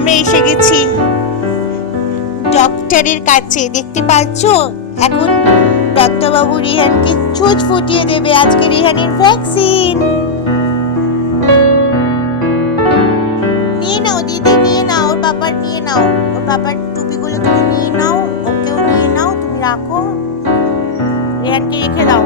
আমরা এসে গেছি ডক্টরের কাছে। দেখতে পাচ্ছ এখন ডাক্তারবাবু রেহানকে চোঁচ ফুটিয়ে দেবে, আজকে রেহানের ভ্যাকসিন। নিয়ে নাও দিদি, নিয়ে নাও, ওর পাপার নিয়ে নাও, ওর পাপার টুপিগুলো তুমি নিয়ে নাও, ওকেও নিয়ে নাও, তুমি রাখো, রেহানকে রেখে দাও।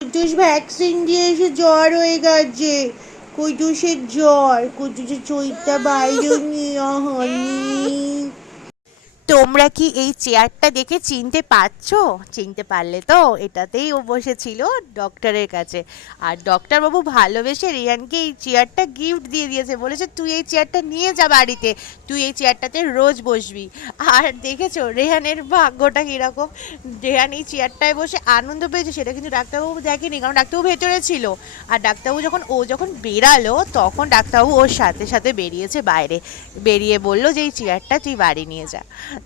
কুটুস ভ্যাকসিন দিয়ে এসে জ্বর হয়ে গেছে, কুটুসের জ্বর, কুটুসের চইটা বাইরে নিয়ে হয়নি। তোমরা কি এই চেয়ারটা দেখে চিনতে পারছো? চিনতে পারলে তো? এটাতেই ও বসেছিল ডক্টরের কাছে, আর ডক্টরবাবু ভালোবেসে রিয়ানকে এই চেয়ারটা গিফট দিয়ে দিয়েছে, বলেছে তুই এই চেয়ারটা নিয়ে যা বাড়িতে, তুই এই চেয়ারটাতে রোজ বসবি। আর দেখেছো রেহানের ভাগ্যটা কীরকম, রেহান এই চেয়ারটায় বসে আনন্দ পেয়েছে, সেটা কিন্তু ডাক্তারবাবু দেখেনি, কারণ ডাক্তারবাবু ভেতরে ছিল। আর ডাক্তারবাবু যখন বেরালো তখন ডাক্তারবাবু ওর সাথে সাথে বেরিয়েছে বাইরে, বেরিয়ে বললো যে এই চেয়ারটা তুই বাড়ি নিয়ে যা।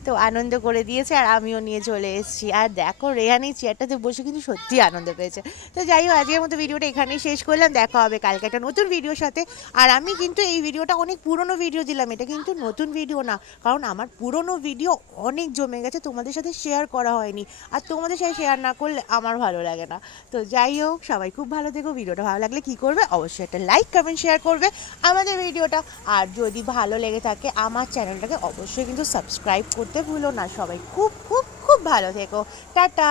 তো আনন্দ করে দিয়েছে আর আমিও নিয়ে চলে এসেছি। আর দেখো রেহান এই চেয়ারটাতে বসে কিন্তু সত্যি আনন্দ পেয়েছে। তো যাই হোক, আজকের মতো ভিডিওটা এখানেই শেষ করলাম, দেখা হবে কালকে একটা নতুন ভিডিওর সাথে। আর আমি কিন্তু এই ভিডিওটা অনেক পুরনো ভিডিও দিলাম, এটা কিন্তু নতুন ভিডিও না, কারণ আমার পুরনো ভিডিও অনেক জমে গেছে, তোমাদের সাথে শেয়ার করা হয়নি, আর তোমাদের সাথে শেয়ার না করলে আমার ভালো লাগে না। তো যাই হোক, সবাই খুব ভালো থেকো। ভিডিওটা ভালো লাগলে কী করবে, অবশ্যই একটা লাইক কমেন্ট শেয়ার করবে আমাদের ভিডিওটা, আর যদি ভালো লেগে থাকে আমার চ্যানেলটাকে অবশ্যই কিন্তু সাবস্ক্রাইব করতে ভুলো না। সবাই খুব খুব খুব ভালো থেকো, টাটা।